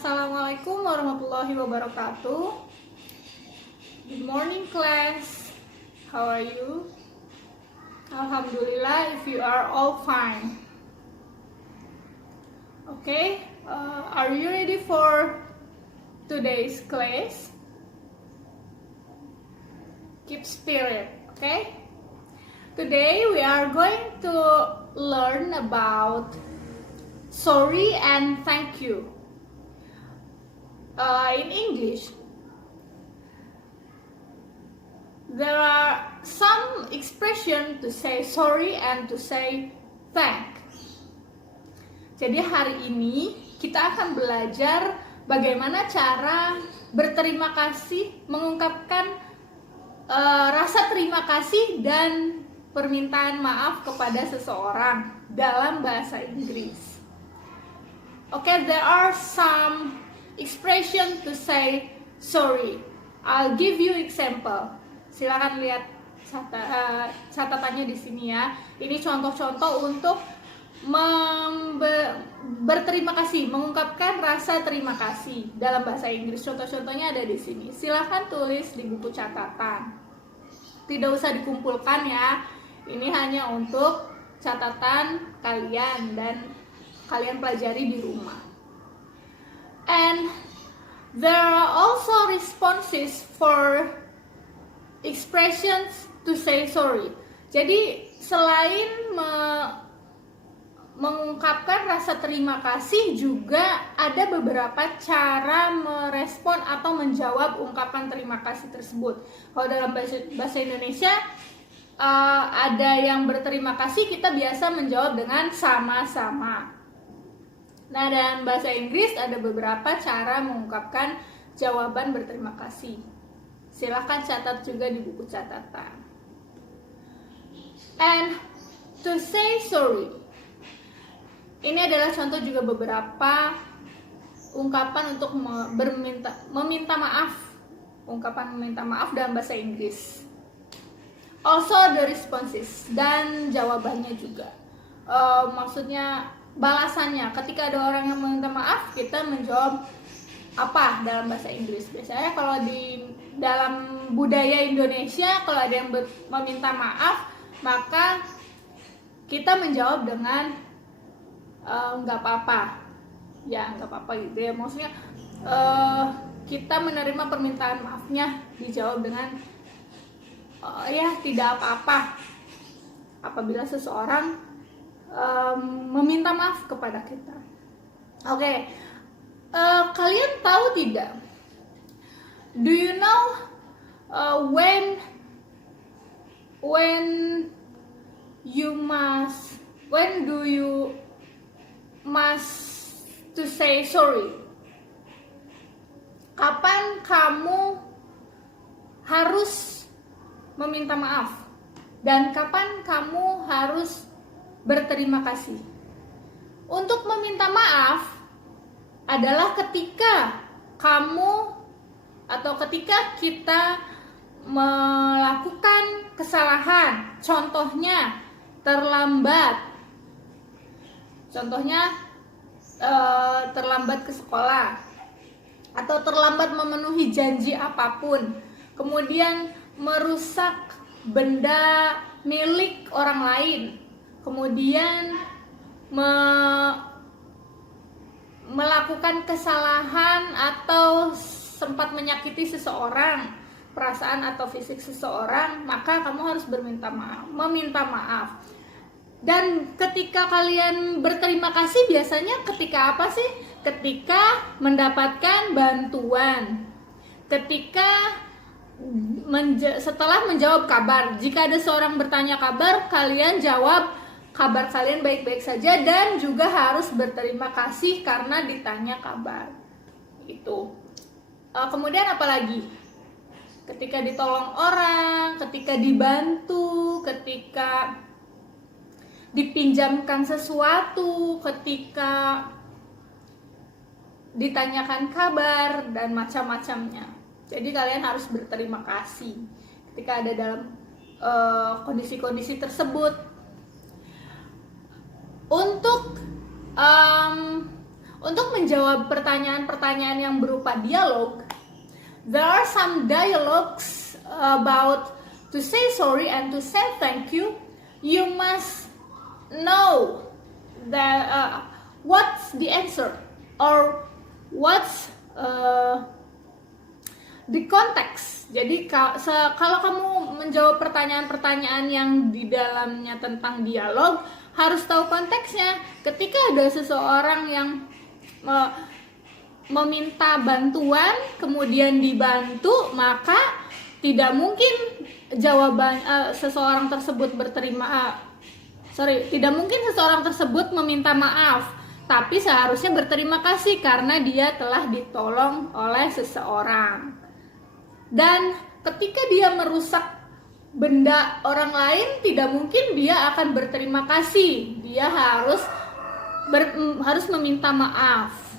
Assalamualaikum warahmatullahi wabarakatuh. Good morning class. How are you? Alhamdulillah, if you are all fine. Okay, are you ready for today's class? Keep spirit, okay? Today we are going to learn about sorry and thank you. In English, there are some expression to say sorry and to say thank. Jadi hari ini kita akan belajar bagaimana cara berterima kasih, mengungkapkan rasa terima kasih dan permintaan maaf kepada seseorang dalam bahasa Inggris. Okay, there are some expression to say sorry. I'll give you example. Silakan lihat catatannya di sini ya. Ini contoh-contoh untuk berterima kasih, mengungkapkan rasa terima kasih dalam bahasa Inggris. Contoh-contohnya ada di sini. Silakan tulis di buku catatan. Tidak usah dikumpulkan ya. Ini hanya untuk catatan kalian dan kalian pelajari di rumah. And there are also responses for expressions to say sorry. Jadi selain mengungkapkan rasa terima kasih, juga ada beberapa cara merespon atau menjawab ungkapan terima kasih tersebut. Kalau dalam bahasa Indonesia ada yang berterima kasih, kita biasa menjawab dengan sama-sama. Nah, dalam bahasa Inggris ada beberapa cara mengungkapkan jawaban berterima kasih. Silahkan catat juga di buku catatan. And to say sorry. Ini adalah contoh juga beberapa ungkapan untuk meminta maaf. Ungkapan meminta maaf dalam bahasa Inggris. Also the responses dan jawabannya juga. Maksudnya balasannya, ketika ada orang yang meminta maaf, kita menjawab apa dalam bahasa Inggris. Biasanya kalau di dalam budaya Indonesia, kalau ada yang meminta maaf, maka kita menjawab dengan nggak apa-apa, ya nggak apa-apa gitu ya. Maksudnya kita menerima permintaan maafnya, dijawab dengan ya tidak apa-apa apabila seseorang meminta maaf kepada kita. Oke, kalian tahu tidak? Do you know when do you must to say sorry? Kapan kamu harus meminta maaf? Dan kapan kamu harus berterima kasih? Untuk meminta maaf adalah ketika kamu atau ketika kita melakukan kesalahan, contohnya terlambat. Contohnya terlambat ke sekolah atau terlambat memenuhi janji apapun, kemudian merusak benda milik orang lain, kemudian melakukan kesalahan atau sempat menyakiti seseorang, perasaan atau fisik seseorang, maka kamu harus meminta maaf. Dan ketika kalian berterima kasih biasanya ketika apa sih? Ketika mendapatkan bantuan, ketika setelah menjawab kabar. Jika ada seorang bertanya kabar, kalian jawab kabar kalian baik-baik saja, dan juga harus berterima kasih karena ditanya kabar. Itu. Kemudian apalagi? Ketika ditolong orang, ketika dibantu, ketika dipinjamkan sesuatu, ketika ditanyakan kabar dan macam-macamnya. Jadi kalian harus berterima kasih ketika ada dalam kondisi-kondisi tersebut. Untuk Untuk menjawab pertanyaan-pertanyaan yang berupa dialog, there are some dialogues about to say sorry and to say thank you. You must know that what's the answer or what's the context. Jadi kalau kamu menjawab pertanyaan-pertanyaan yang di dalamnya tentang dialog, harus tahu konteksnya. Ketika ada seseorang yang meminta bantuan kemudian dibantu, maka tidak mungkin jawaban seseorang tersebut tidak mungkin seseorang tersebut meminta maaf, tapi seharusnya berterima kasih karena dia telah ditolong oleh seseorang. Dan ketika dia merusak benda orang lain, tidak mungkin dia akan berterima kasih. Dia harus meminta maaf.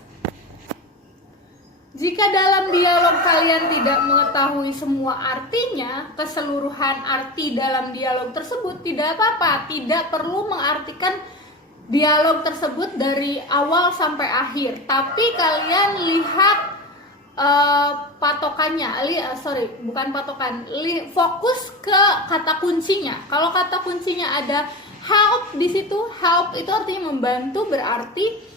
Jika dalam dialog kalian tidak mengetahui semua artinya, keseluruhan arti dalam dialog tersebut, tidak apa-apa. Tidak perlu mengartikan dialog tersebut dari awal sampai akhir. Tapi kalian lihat fokus ke kata kuncinya. Kalau kata kuncinya ada help di situ, help itu artinya membantu, berarti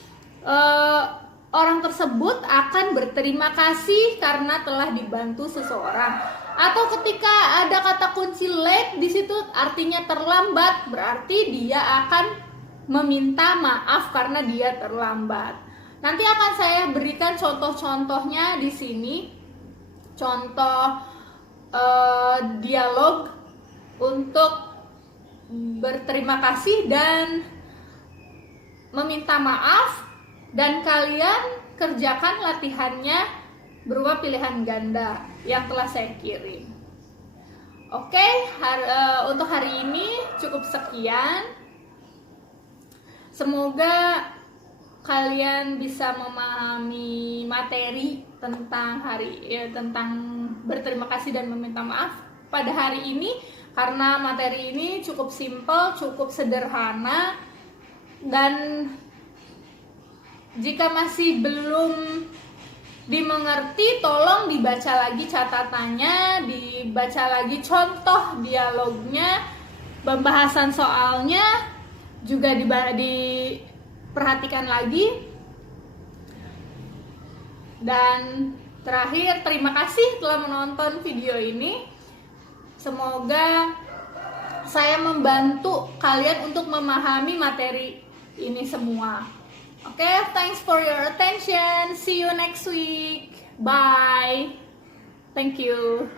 orang tersebut akan berterima kasih karena telah dibantu seseorang. Atau ketika ada kata kunci late di situ artinya terlambat, berarti dia akan meminta maaf karena dia terlambat. Nanti akan saya berikan contoh-contohnya di sini. Contoh dialog untuk berterima kasih dan meminta maaf, dan kalian kerjakan latihannya berupa pilihan ganda yang telah saya kirim. Oke, untuk hari ini cukup sekian. Semoga kalian bisa memahami materi tentang tentang berterima kasih dan meminta maaf pada hari ini, karena materi ini cukup simpel, cukup sederhana, dan jika masih belum dimengerti, tolong dibaca lagi catatannya, dibaca lagi contoh dialognya, pembahasan soalnya juga diperhatikan lagi. Dan terakhir, terima kasih telah menonton video ini. Semoga saya membantu kalian untuk memahami materi ini semua. Okay, thanks for your attention. See you next week. Bye. Thank you.